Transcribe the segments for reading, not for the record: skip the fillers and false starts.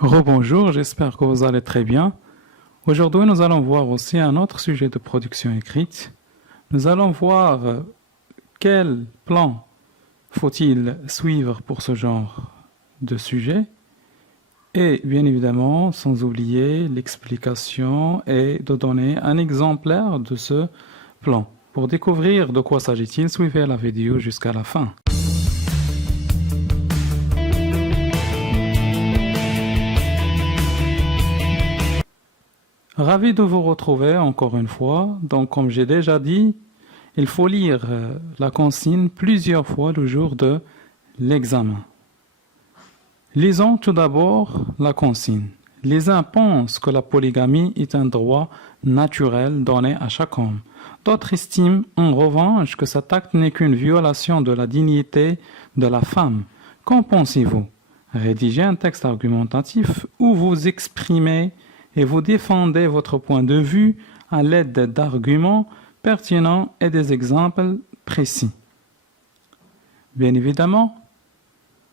Rebonjour, j'espère que vous allez très bien. Aujourd'hui, nous allons voir aussi un autre sujet de production écrite. Nous allons voir quel plan faut-il suivre pour ce genre de sujet. Et bien évidemment, sans oublier l'explication et de donner un exemplaire de ce plan. Pour découvrir de quoi s'agit-il, suivez la vidéo jusqu'à la fin. Ravi de vous retrouver encore une fois. Donc, comme j'ai déjà dit, il faut lire la consigne plusieurs fois le jour de l'examen. Lisons tout d'abord la consigne. Les uns pensent que la polygamie est un droit naturel donné à chaque homme. D'autres estiment en revanche que cet acte n'est qu'une violation de la dignité de la femme. Qu'en pensez-vous? Rédigez un texte argumentatif où vous exprimez et vous défendez votre point de vue à l'aide d'arguments pertinents et des exemples précis. Bien évidemment,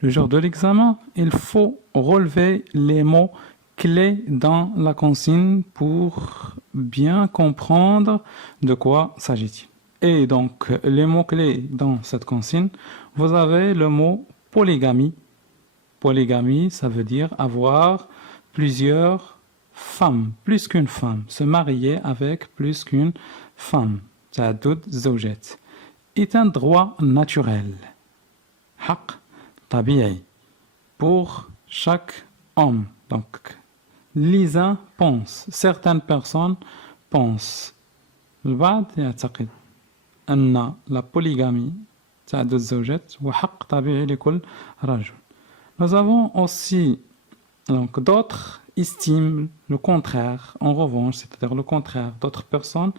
le jour de l'examen, il faut relever les mots clés dans la consigne pour bien comprendre de quoi s'agit-il. Et donc, les mots clés dans cette consigne, vous avez le mot polygamie. Polygamie, ça veut dire avoir plusieurs femmes, plus qu'une femme, se marier avec plus qu'une femme, تعدد زوجات, est un droit naturel, حق طبيعي, pour chaque homme. Donc, les uns pensent, certaines personnes pensent, البعض يعتقد أن la polygamie تعدد الزوجات هو حق طبيعي لكل رجل. Nous avons aussi donc d'autres estiment le contraire, en revanche, c'est-à-dire le contraire, d'autres personnes,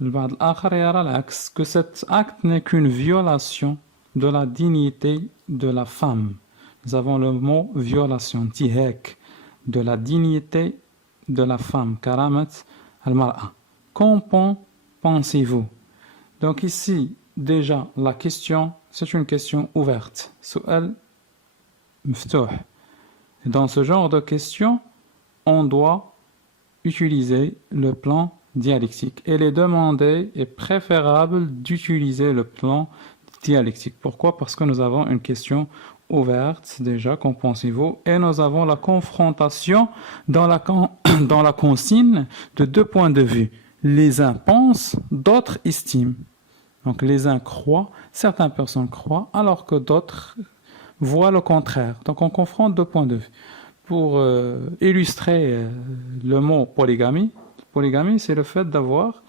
que cet acte n'est qu'une violation de la dignité de la femme. Nous avons le mot violation, tihek, de la dignité de la femme, karamat al-mar'a. Qu'en pensez-vous? Donc ici, déjà, la question, c'est une question ouverte. Su'al mftouh. Dans ce genre de questions, on doit utiliser le plan dialectique. Il est demandé et préférable d'utiliser le plan dialectique. Pourquoi? Parce que nous avons une question ouverte, déjà, qu'en pensez-vous? Et nous avons la confrontation dans la consigne de deux points de vue. Les uns pensent, d'autres estiment. Donc les uns croient, certaines personnes croient, alors que d'autres voit le contraire. Donc on confronte deux points de vue. Pour illustrer le mot polygamie, polygamie c'est le fait d'avoir,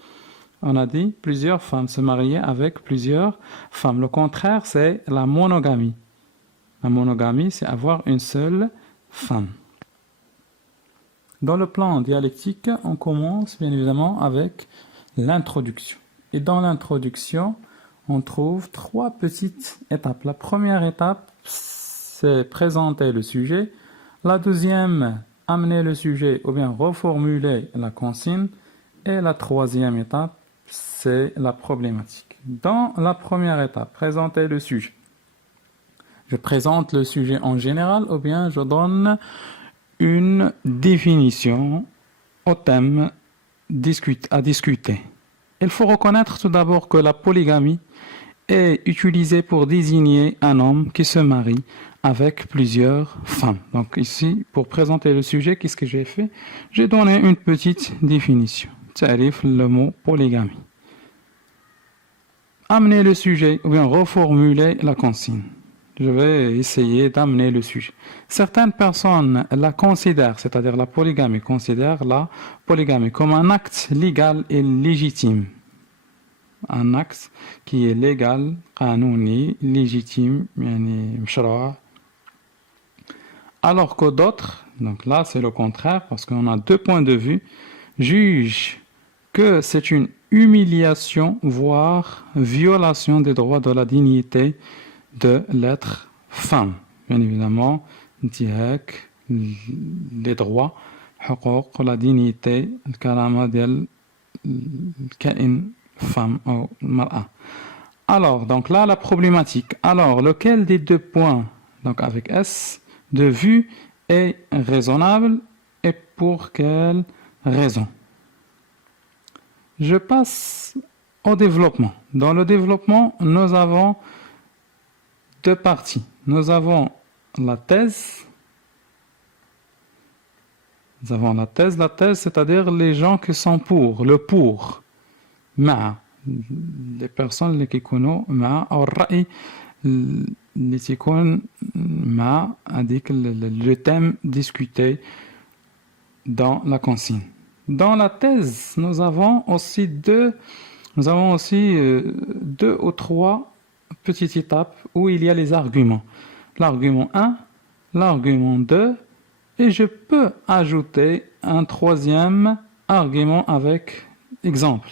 on a dit, plusieurs femmes, se marier avec plusieurs femmes. Le contraire c'est la monogamie. La monogamie c'est avoir une seule femme. Dans le plan dialectique, on commence bien évidemment avec l'introduction. Et dans l'introduction, on trouve trois petites étapes. La première étape, c'est présenter le sujet. La deuxième, amener le sujet ou bien reformuler la consigne. Et la troisième étape, c'est la problématique. Dans la première étape, présenter le sujet. Je présente le sujet en général ou bien je donne une définition au thème à discuter. Il faut reconnaître tout d'abord que la polygamie est utilisée pour désigner un homme qui se marie avec plusieurs femmes. Donc ici, pour présenter le sujet, qu'est-ce que j'ai fait? J'ai donné une petite définition. Tarif le mot polygamie. Amener le sujet ou bien reformuler la consigne. Je vais essayer d'amener le sujet. Certaines personnes la considèrent, c'est-à-dire la polygamie, considèrent la polygamie comme un acte légal et légitime. Un acte qui est légal, qanouni, légitime, mshra'. Alors que d'autres, donc là c'est le contraire, parce qu'on a deux points de vue, jugent que c'est une humiliation, voire violation des droits de la dignité de l'être femme. Bien évidemment, les droits, la dignité, le karama del kain femme ou mar'a. Alors, donc là, la problématique. Alors, lequel des deux points, donc avec S, de vue est raisonnable et pour quelle raison. Je passe au développement. Dans le développement, nous avons deux parties. Nous avons la thèse. La thèse, c'est-à-dire les gens qui sont pour, le pour. Les personnes qui connaissent أو الرأي اللي تكون مع هذيك le thème discuté dans la consigne. Dans la thèse, nous avons aussi deux ou trois petites étapes où il y a les arguments. L'argument 1, l'argument 2, et je peux ajouter un troisième argument avec exemple.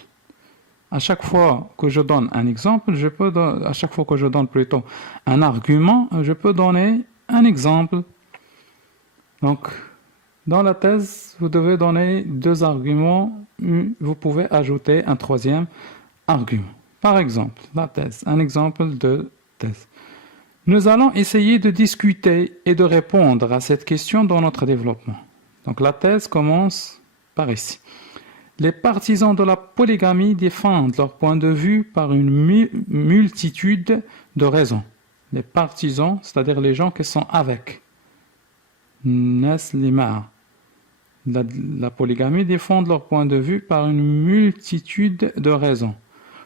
À chaque fois que je donne un exemple, à chaque fois que je donne plutôt un argument, je peux donner un exemple. Donc, dans la thèse, vous devez donner deux arguments, vous pouvez ajouter un troisième argument. Par exemple, la thèse, un exemple de thèse. Nous allons essayer de discuter et de répondre à cette question dans notre développement. Donc, la thèse commence par ici. Les partisans de la polygamie défendent leur point de vue par une multitude de raisons. Les partisans, c'est-à-dire les gens qui sont avec. La polygamie défendent leur point de vue par une multitude de raisons.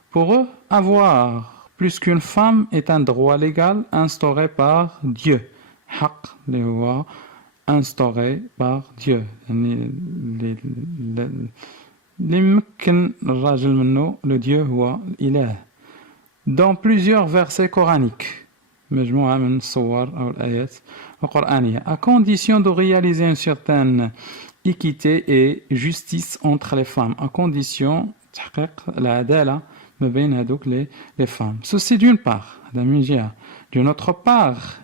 Pour eux, avoir plus qu'une femme est un droit légal instauré par Dieu. Instauré par Dieu. Le Dieu هو الإله. Dans plusieurs versets coraniques, à condition de réaliser une certaine équité et justice entre les femmes, à condition les femmes. Ceci d'une part. D'une autre part,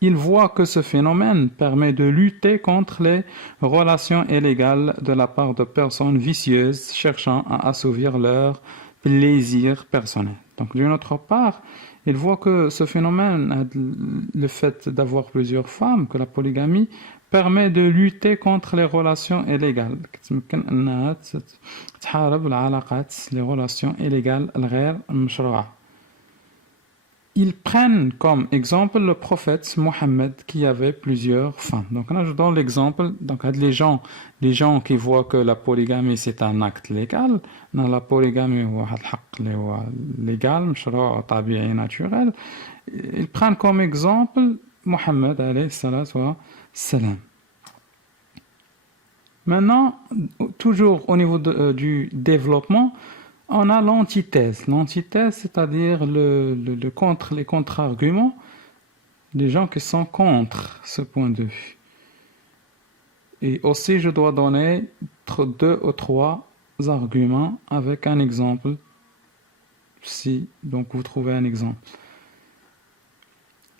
il voit que ce phénomène permet de lutter contre les relations illégales de la part de personnes vicieuses cherchant à assouvir leur plaisir personnel. Donc, d'une autre part, il voit que ce phénomène, le fait d'avoir plusieurs femmes, que la polygamie, permet de lutter contre les relations illégales. Les relations illégales غير مشروعة. Ils prennent comme exemple le prophète Mohammed qui avait plusieurs femmes. Donc là, je donne l'exemple. Donc les gens qui voient que la polygamie c'est un acte légal, dans la polygamie légal, naturel, ils prennent comme exemple Mohammed alayhi salatu wa salam. Maintenant, toujours au niveau du développement, on a l'antithèse. L'antithèse, c'est-à-dire les contre-arguments, des gens qui sont contre ce point de vue. Et aussi, je dois donner 2 ou 3 arguments avec un exemple. Si, donc, vous trouvez un exemple.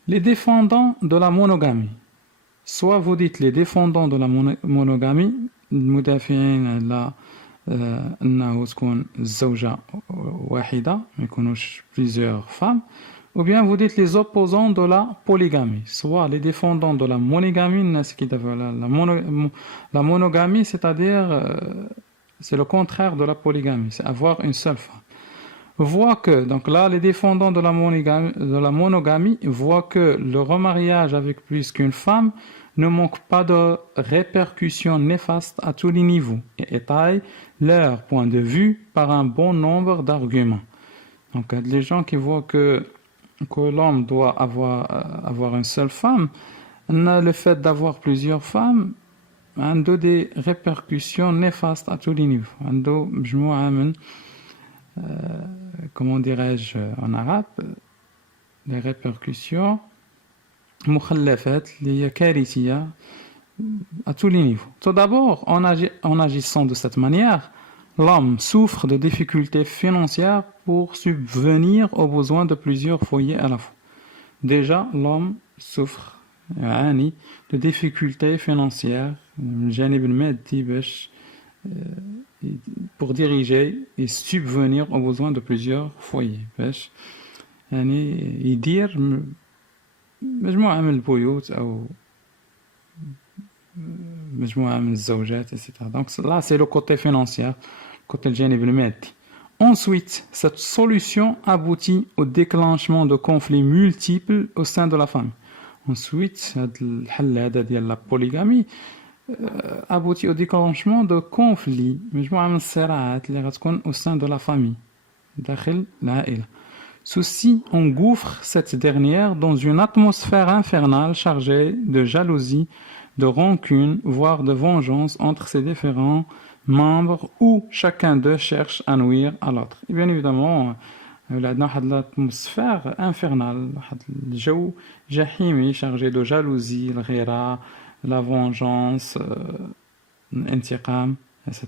Les défendants de la monogamie. Soit vous dites les défendants de la monogamie, المدافعين على أنه تكون الزوجة واحدة ما يكونوش plusieurs femmes, ou bien vous dites les opposants de la polygamie, soit les défendants de la monogamie, la monogamie, c'est-à-dire c'est le contraire de la polygamie, c'est avoir une seule femme. Voit que, donc là, les défendants de la monogamie voient que le remariage avec plus qu'une femme ne manque pas de répercussions néfastes à tous les niveaux et étayent leur point de vue par un bon nombre d'arguments. Donc, les gens qui voient que l'homme doit avoir une seule femme, le fait d'avoir plusieurs femmes a des répercussions néfastes à tous les niveaux. Comment dirais-je en arabe, les répercussions مخلفات اللي هي كارثية à tous les niveaux. Tout d'abord, en agissant de cette manière, l'homme souffre de difficultés financières pour subvenir aux besoins de plusieurs foyers à la fois. Déjà, l'homme souffre de difficultés financières pour diriger et subvenir aux besoins de plusieurs foyers. يدير مجموعة من البيوت أو مجموعة من الزوجات, etc. Donc là, c'est le côté financier, le côté الجانب المادي. Ensuite, cette solution aboutit au déclenchement de conflits multiples au sein de la famille. Ensuite, الحل هذا ديال la polygamie aboutit au déclenchement de conflits, مجموعة من الصراعات اللي غتكون au sein de la famille, داخل العائلة. Ceci engouffre cette dernière dans une atmosphère infernale chargée de jalousie, de rancune, voire de vengeance entre ses différents membres où chacun d'eux cherche à nuire à l'autre. Et bien évidemment, عندنا واحد l'atmosphère infernale, واحد الجو جحيمي chargé de jalousie, الغيرة, la vengeance, الانتقام, etc.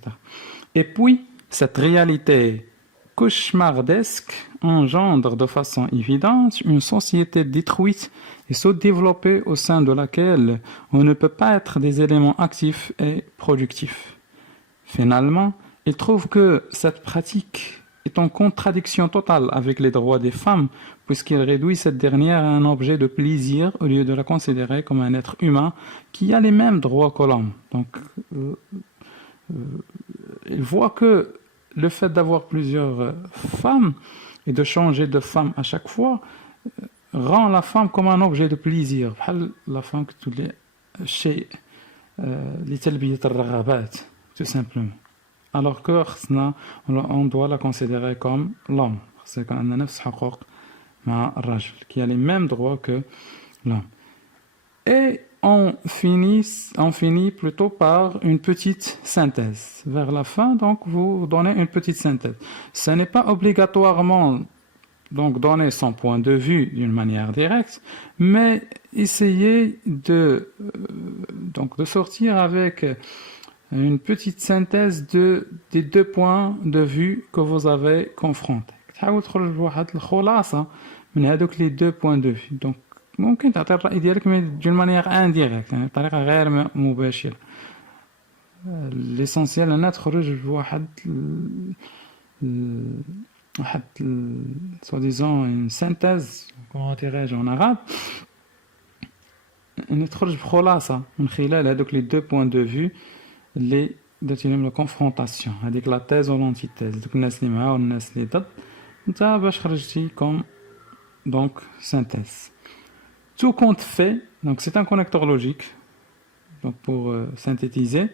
Et puis, cette réalité cauchemardesque engendre de façon évidente une société détruite et se développer au sein de laquelle on ne peut pas être des éléments actifs et productifs. Finalement, il trouve que cette pratique est en contradiction totale avec les droits des femmes, puisqu'il réduit cette dernière à un objet de plaisir au lieu de la considérer comme un être humain qui a les mêmes droits que l'homme. Donc, il voit que le fait d'avoir plusieurs femmes et de changer de femme à chaque fois rend la femme comme un objet de plaisir. La femme qui تولي شيء لتلبية الرغبات, tout simplement. Alors que on doit la considérer comme l'homme. C'est qu'on a نفس حقوق مع الرجل, qui a les mêmes droits que l'homme. Et on finit plutôt par une petite synthèse. Vers la fin, donc, vous donnez une petite synthèse. Ce n'est pas obligatoirement donc donner son point de vue d'une manière directe, mais essayez de sortir avec une petite synthèse des deux points de vue que vous avez confrontés. تحاول تخرج بواحد الخلاصة من هذوك les deux points de vue. Donc ممكن تعطي الرأي ديالك d'une manière indirecte, يعني بطريقة غير مباشرة. L'essentiel أنها تخرج بواحد soi-disant une synthèse, comment dirais-je en arabe, أن تخرج بخلاصة من خلال هذوك les deux points de vue اللي درتي لهم confrontation, هذيك la thèse ou l'antithèse, دوك الناس اللي معاه والناس اللي ضد, انت باش خرجتي comme donc synthèse. Tout compte fait, donc c'est un connecteur logique, donc pour synthétiser,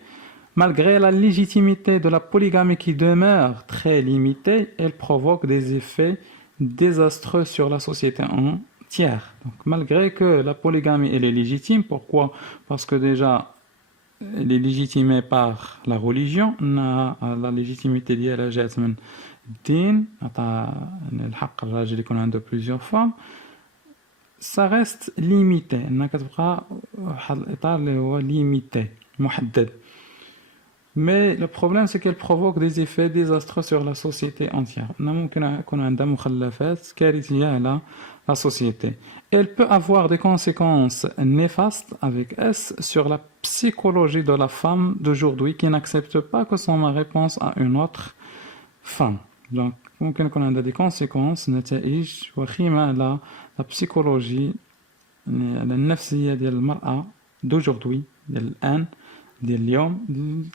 malgré la légitimité de la polygamie qui demeure très limitée, elle provoque des effets désastreux sur la société entière. Donc malgré que la polygamie elle est légitime, pourquoi? Parce que déjà elle est légitimée par la religion, la légitimité ديالها جات من الدين, عطى الحق الراجل يكون عنده plusieurs femmes. Ça reste limité, انها كتبقى واحد الاطار اللي هو limité, محدد. Mais le problème c'est qu'elle provoque des effets désastreux sur la société entière. ممكن يكون عندها مخلفات كارثية على la société. Elle peut avoir des conséquences néfastes avec S sur la psychologie de la femme d'aujourd'hui qui n'accepte pas que son mari pense à une autre femme. Donc ممكن يكون عندها des conséquences, نتائج وخيمة على la psychologie, على النفسية ديال المرأة d'aujourd'hui, ديال الآن, ديال اليوم,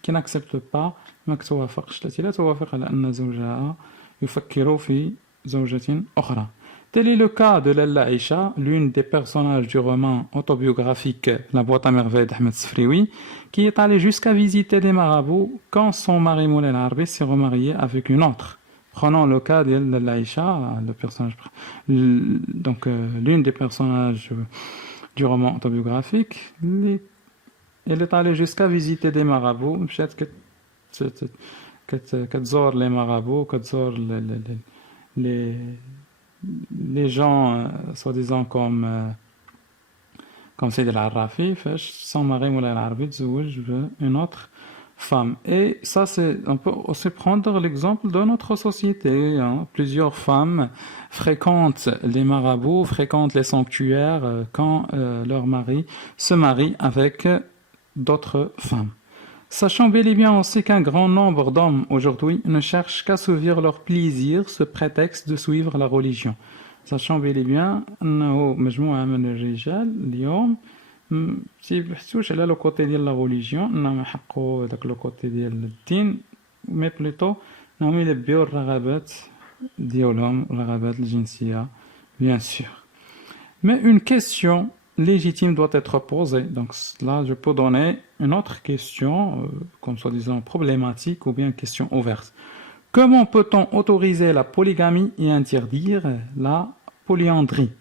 qui n'accepte pas, ما كتوافقش, التي لا توافق على أن زوجها يفكر في زوجة أخرى. Tel est le cas de Lalla Aïcha, l'une des personnages du roman autobiographique La boîte à merveilles d'Ahmed Sfrioui, qui est allée jusqu'à visiter des marabouts quand son mari Moulay Al-Arbi s'est remarié avec une autre. Prenons le cas de Lalla Aïcha, le personnage, donc l'une des personnages du roman autobiographique. Elle est allée jusqu'à visiter des marabouts. Peut-être que تزور les marabouts, que تزور les gens soi-disant comme Saïd Al-Arrafi, son mari Moulay Al-Arbi تزوج une autre femme. Et ça, on peut aussi prendre l'exemple de notre société. Plusieurs femmes fréquentent les marabouts, fréquentent les sanctuaires quand leur mari se marie avec d'autres femmes. Sachant bel et bien aussi qu'un grand nombre d'hommes aujourd'hui ne cherchent qu'à assouvir leur plaisir sous prétexte de suivre la religion. Sachant bel et bien أنه مجموعة من الرجال اليوم تيبحثوش على لو كوتي ديال لا ريليجيون انهم يحققوا داك لو كوتي ديال الدين مي بلوتو انهم يلبيو الرغبات ديالهم الرغبات الجنسيه bien sûr. Mais une question légitime doit être posée. Donc là, je peux donner une autre question, comme soi-disant problématique ou bien question ouverte. Comment peut-on autoriser la polygamie et interdire la polyandrie?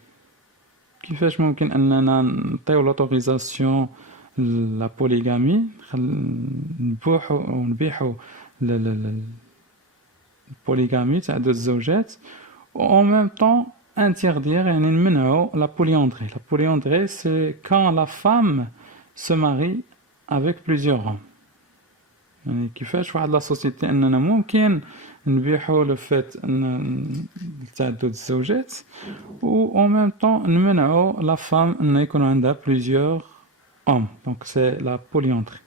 كيفاش ممكن أننا نعطيو l'autorisation la polygamie نبيحوا البوليغامي تعدد الزوجات en même temps interdire يعني نمنعوا la polyandrie. La polyandrie c'est quand la femme se marie avec plusieurs hommes. يعني كيفاش واحد لا سوسيتي اننا ممكن نبيحوا لو فات ان تعدد الزوجات و en même temps نمنعوا la femme ان يكون عندها plusieurs hommes. Donc c'est la polyandrie.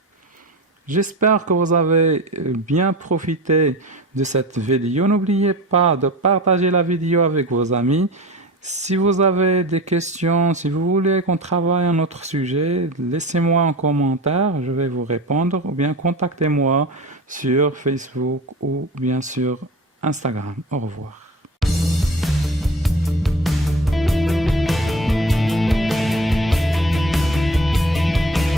J'espère que vous avez bien profité de cette vidéo. N'oubliez pas de partager la vidéo avec vos amis. Si vous avez des questions, si vous voulez qu'on travaille un autre sujet, laissez-moi un commentaire, je vais vous répondre, ou bien contactez-moi sur Facebook ou bien sur Instagram. Au revoir.